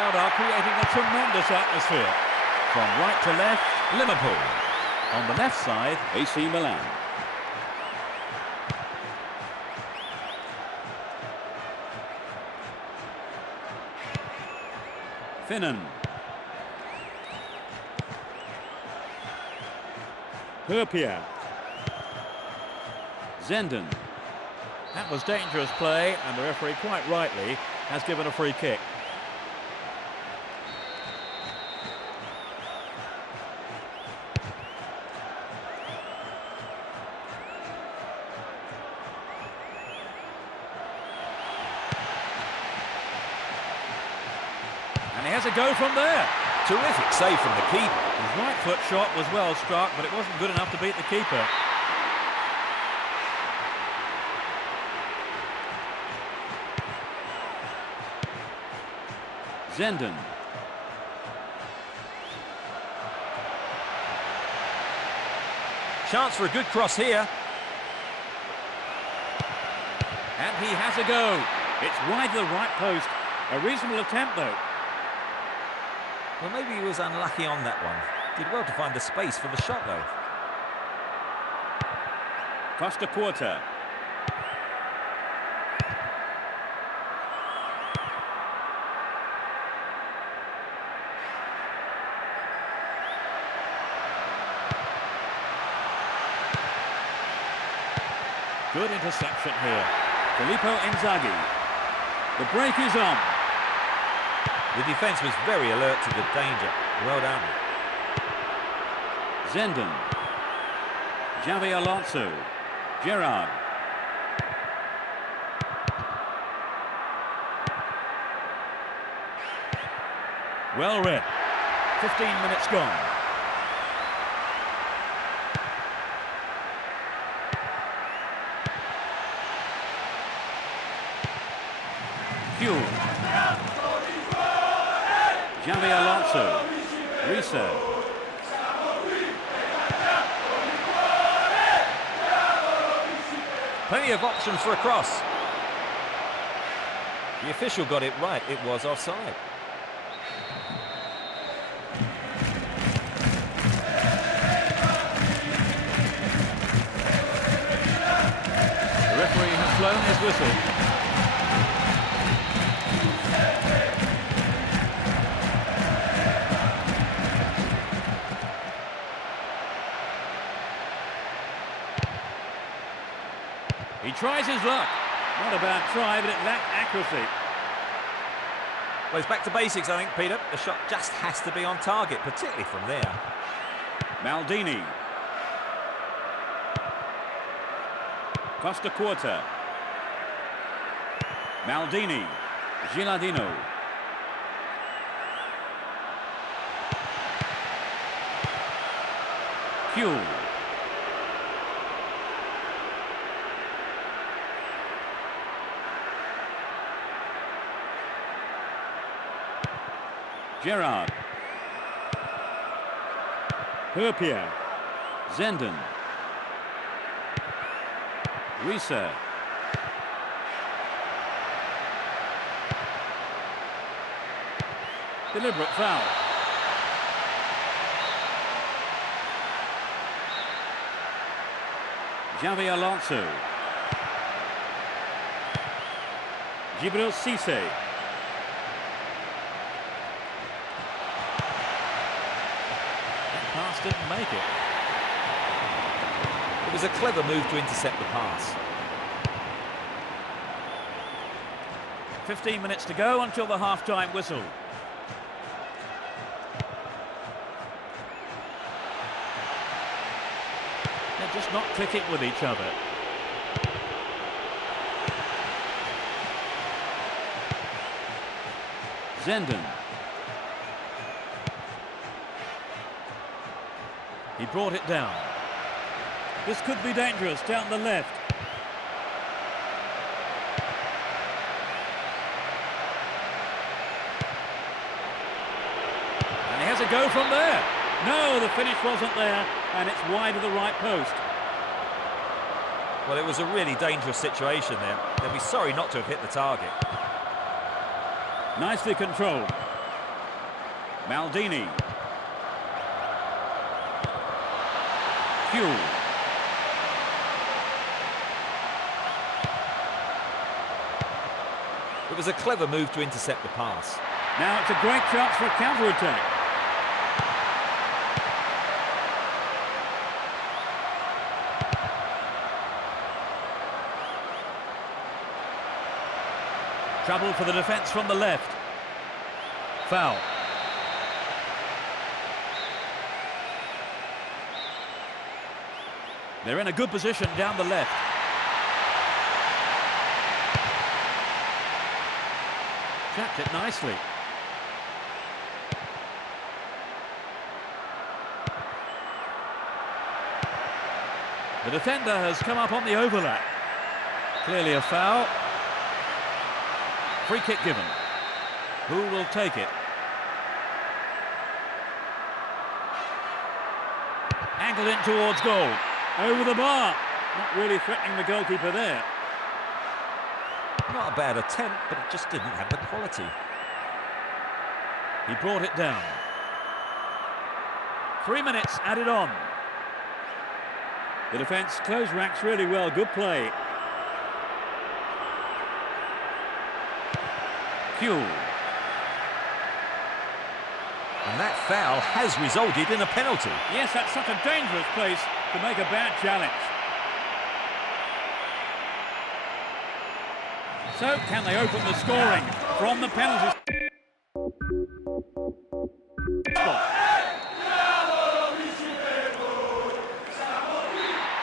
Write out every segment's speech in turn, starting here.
crowd are creating a tremendous atmosphere. From right to left, Liverpool. On the left side, AC Milan. Finnan. Herpia. Zenden. That was dangerous play, and the referee, quite rightly, has given a free kick. And he has a go from there. Terrific save from the keeper. His right foot shot was well struck, but it wasn't good enough to beat the keeper. Zenden. Chance for a good cross here. And he has a go. It's wide to the right post. A reasonable attempt, though. Well, maybe he was unlucky on that one. Did well to find the space for the shot, though. Costa Quarter. Good interception here. Filippo Inzaghi. The break is on. The defence was very alert to the danger. Well done. Zenden. Xavi Alonso. Gerrard. Well read. 15 minutes gone. Huel. Xavi Alonso. Reset. Plenty of options for a cross. The official got it right. It was offside. The referee has blown his whistle. He tries his luck. Not a bad try, but it lacked accuracy. Well, it's back to basics, I think, Peter. The shot just has to be on target, particularly from there. Maldini. Costa Quarter. Maldini. Gilardino. Huel. Gerrard. Herpia. Zenden. Reset. Deliberate foul. Xavi Alonso. Gibril Cisse. Pass didn't make it. It was a clever move to intercept the pass. 15 minutes to go until the half-time whistle. They're just not clicking with each other. Zenden. He brought it down. This could be dangerous down the left. And he has a go from there. No, the finish wasn't there, and it's wide of the right post. Well, it was a really dangerous situation there. They'll be sorry not to have hit the target. Nicely controlled. Maldini. Huel. It was a clever move to intercept the pass. Now it's a great chance for a counter-attack. Trouble for the defence from the left. Foul. They're in a good position down the left. Trapped it nicely. The defender has come up on the overlap. Clearly a foul. Free kick given. Who will take it? Angled in towards goal. Over the bar. Not really threatening the goalkeeper there. Not a bad attempt, but it just didn't have the quality. He brought it down. 3 minutes added on. The defence closed ranks really well. Good play. Huel. And that foul has resulted in a penalty. Yes, that's such a dangerous place to make a bad challenge. So, can they open the scoring from the penalty spot?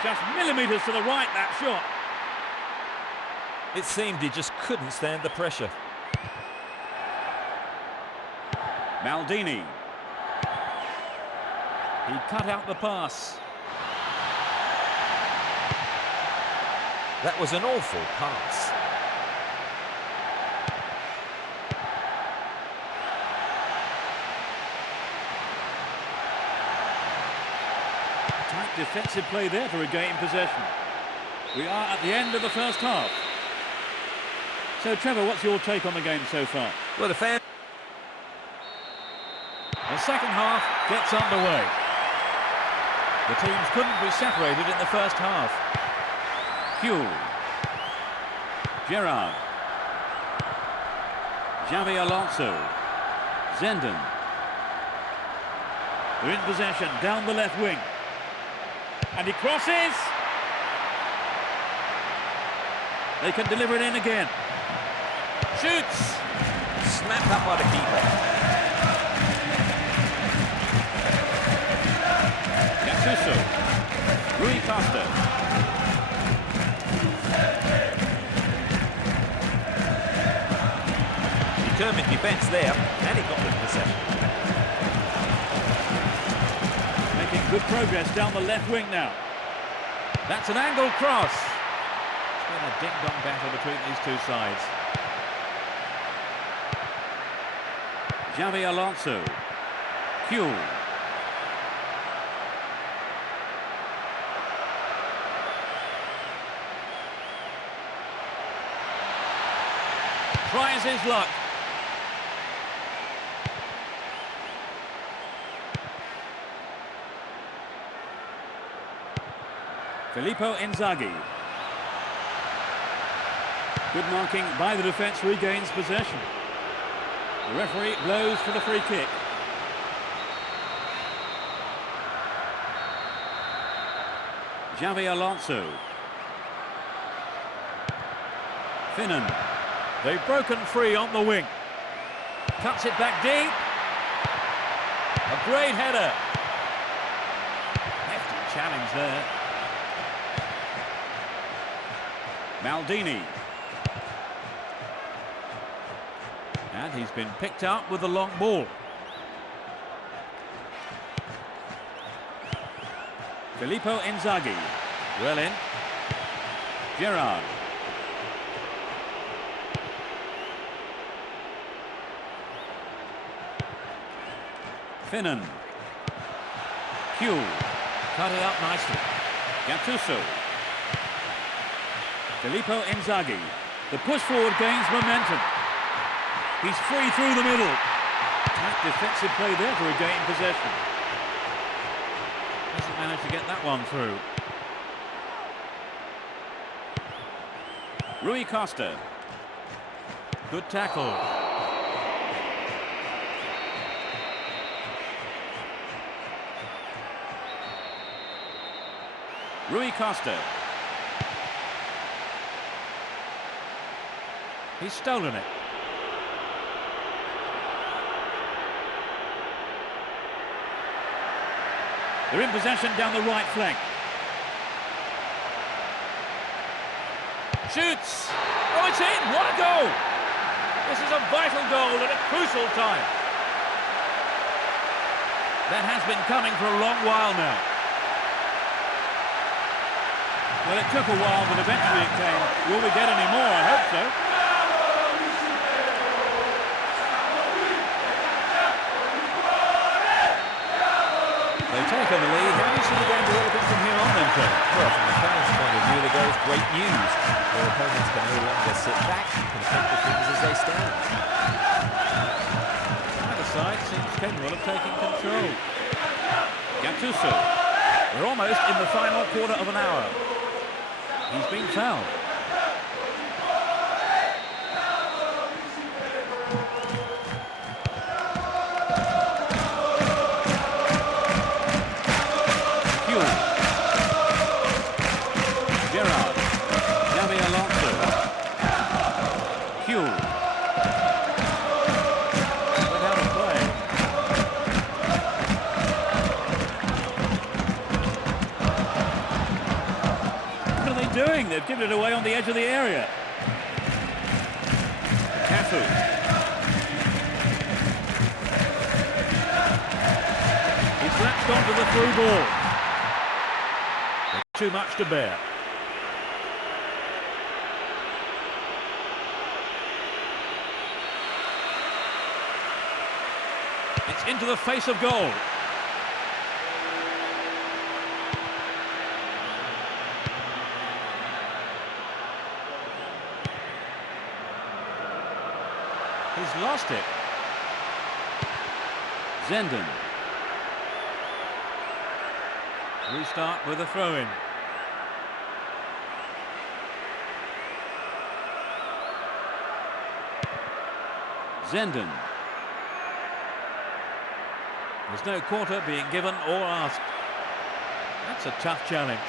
Just millimetres to the right, that shot. It seemed he just couldn't stand the pressure. Maldini. He cut out the pass. That was an awful pass. Tight defensive play there to regain possession. We are at the end of the first half. So, Trevor, what's your take on the game so far? Well, the second half gets underway. The teams couldn't be separated in the first half. Huel. Gerrard. Xavi Alonso. Zenden. They're in possession down the left wing. And he crosses. They can deliver it in again. Shoots. Snapped up by the keeper. Rui Costa. Determined defence there, and he got the possession. Making good progress down the left wing now. That's an angle cross. It's been a ding-dong battle between these two sides. Xavi Alonso. Huel. Tries his luck. Filippo Inzaghi. Good marking by the defence, regains possession. The referee blows for the free kick. Xavi Alonso. Finan. They've broken free on the wing. Cuts it back deep. A great header. Hefty challenge there. Maldini. And he's been picked up with the long ball. Filippo Inzaghi. Well in. Gerrard. Finan. Huel. Cut it out nicely. Gattuso. Filippo Inzaghi. The push forward gains momentum. He's free through the middle. Tight defensive play there to regain possession. Hasn't managed to get that one through. Rui Costa. Good tackle. Rui Costa. He's stolen it. They're in possession down the right flank. Shoots! Oh, it's in! What a goal! This is a vital goal at a crucial time. That has been coming for a long while now. Well, it took a while, but eventually it came. Will we get any more? I hope so. They've taken the lead. How do you see the game developing from here on then, Phil? Well, from the fans' point of view, the goal's great news. Their opponents can no longer sit back and confront the things as they stand. Either side seems capable of taking control. Gattuso. We're almost in the final quarter of an hour. He's been fouled. They've given it away on the edge of the area. Cafu. He's latched onto the through ball. Too much to bear. It's into the face of goal. He's lost it. Zenden. Restart with a throw-in. Zenden. There's no quarter being given or asked. That's a tough challenge.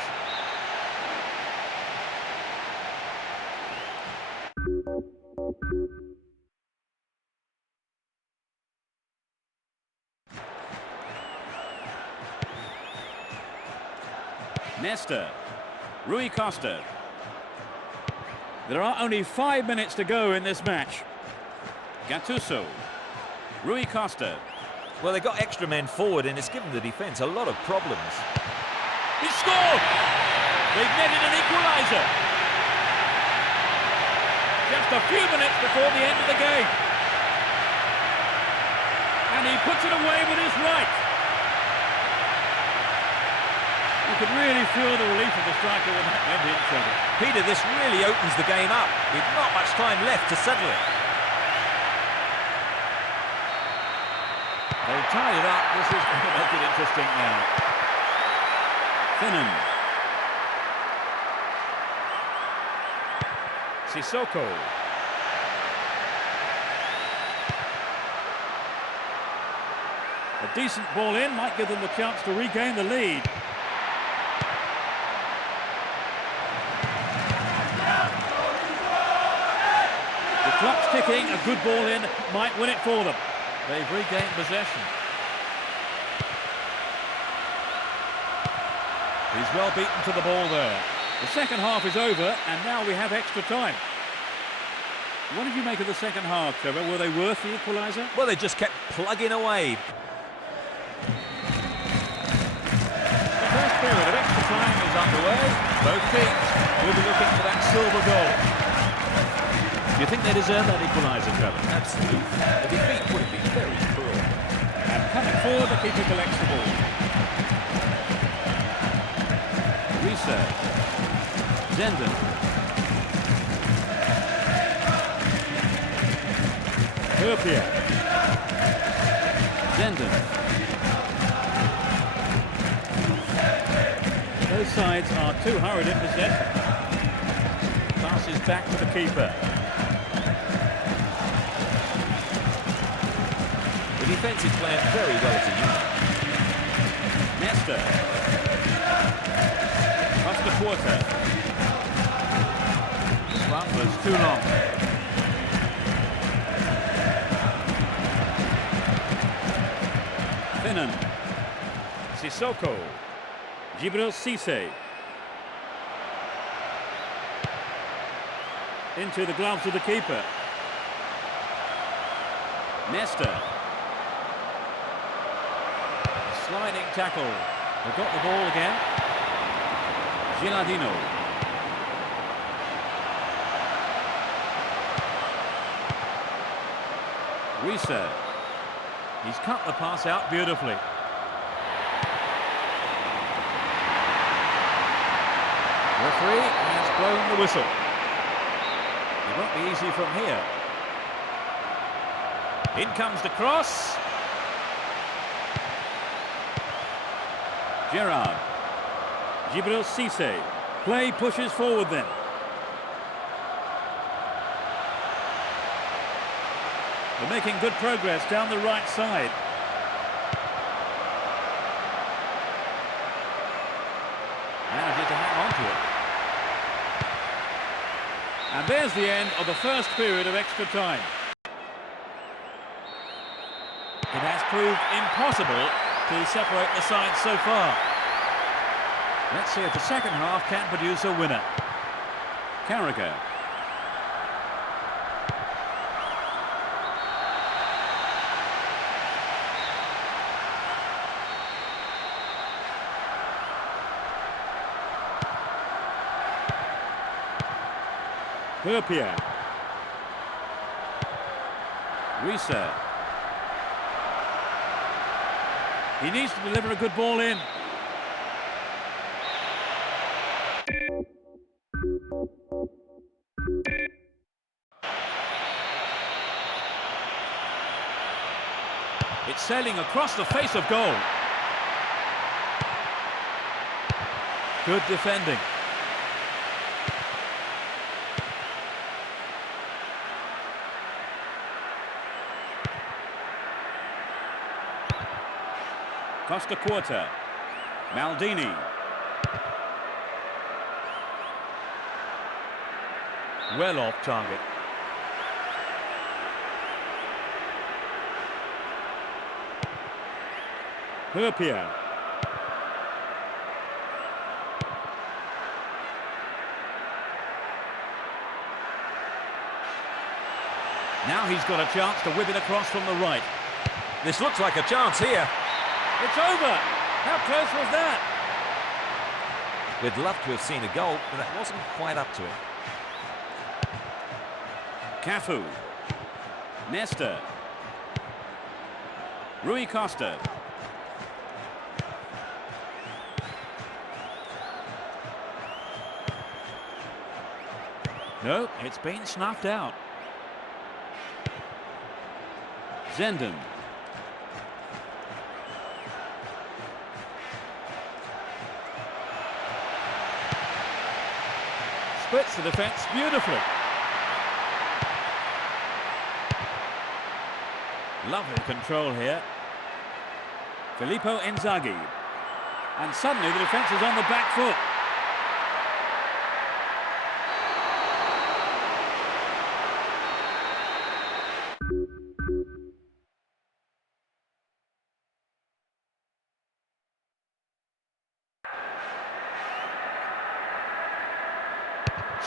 Nesta. Rui Costa. There are only 5 minutes to go in this match. Gattuso. Rui Costa. Well, they got extra men forward and it's given the defence a lot of problems. He scored! They've netted an equaliser. Just a few minutes before the end of the game. And he puts it away with his right. You could really feel the relief of the striker when that went in, Trevor. Peter, this really opens the game up with not much time left to settle it. They've tied it up. This is going to make it interesting now. Finnan. Sissoko. A decent ball in might give them the chance to regain the lead. The clock's ticking. A good ball in might win it for them. They've regained possession. He's well beaten to the ball there. The second half is over, and now we have extra time. What did you make of the second half, Trevor? Were they worth the equaliser? Well, they just kept plugging away. The first period of extra time is underway. Both teams will be looking for that silver goal. Do you think they deserve that equaliser, Trevor? Absolutely. The defeat would have been very cruel. And coming forward, the keeper collects the ball. Risa. Zenden. Hurpia. Zenden. Both sides are too hurried in possession. Passes back to the keeper. The defence is playing very well to you. Nesta. Costa Quarter. This one was too long. Finan. Sissoko. Gibril Cisse. Into the gloves of the keeper. Nesta. Sliding tackle. They've got the ball again. Gilardino. Risa. He's cut the pass out beautifully. Referee has blown the whistle. It won't be easy from here. In comes the cross. Gerrard. Gibril Cisse. Play pushes forward then. They're making good progress down the right side. Manager to hang on to it. And there's the end of the first period of extra time. It has proved impossible to separate the sides so far. Let's see if the second half can produce a winner. Carragher. Herpia. Risa. He needs to deliver a good ball in. It's sailing across the face of goal. Good defending. Costa Quarter. Maldini. Well off target. Herpia. Now he's got a chance to whip it across from the right. This looks like a chance here. It's over! How close was that? We'd love to have seen a goal, but that wasn't quite up to it. Cafu. Nesta. Rui Costa. No, it's been snuffed out. Zenden. Splits the defence beautifully. Lovely control here. Filippo Inzaghi. And suddenly the defence is on the back foot.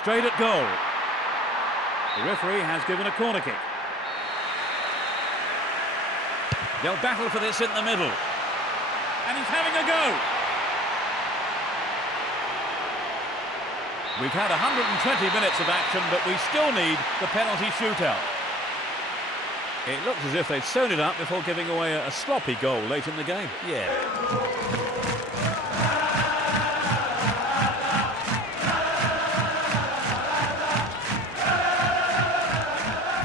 Straight at goal. The referee has given a corner kick. They'll battle for this in the middle. And he's having a go. We've had 120 minutes of action, but we still need the penalty shootout. It looks as if they've sewn it up before giving away a sloppy goal late in the game. Yeah.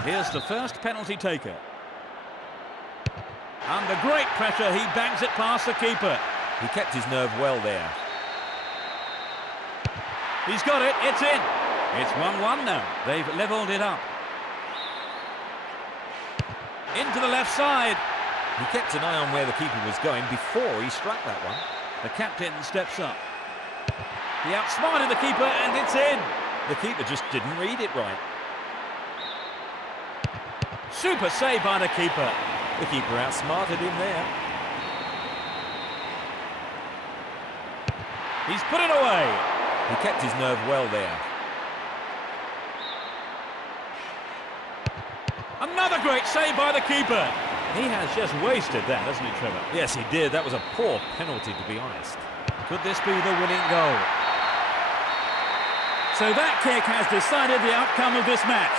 Here's the first penalty taker. Under great pressure, he bangs it past the keeper. He kept his nerve well there. He's got it, it's in. It's 1-1 now. They've levelled it up. Into the left side. He kept an eye on where the keeper was going before he struck that one. The captain steps up. He outsmarted the keeper and it's in. The keeper just didn't read it right. Super save by the keeper. The keeper outsmarted him there. He's put it away. He kept his nerve well there. Another great save by the keeper. He has just wasted that, hasn't he, Trevor? Yes, he did. That was a poor penalty, to be honest. Could this be the winning goal? So that kick has decided the outcome of this match.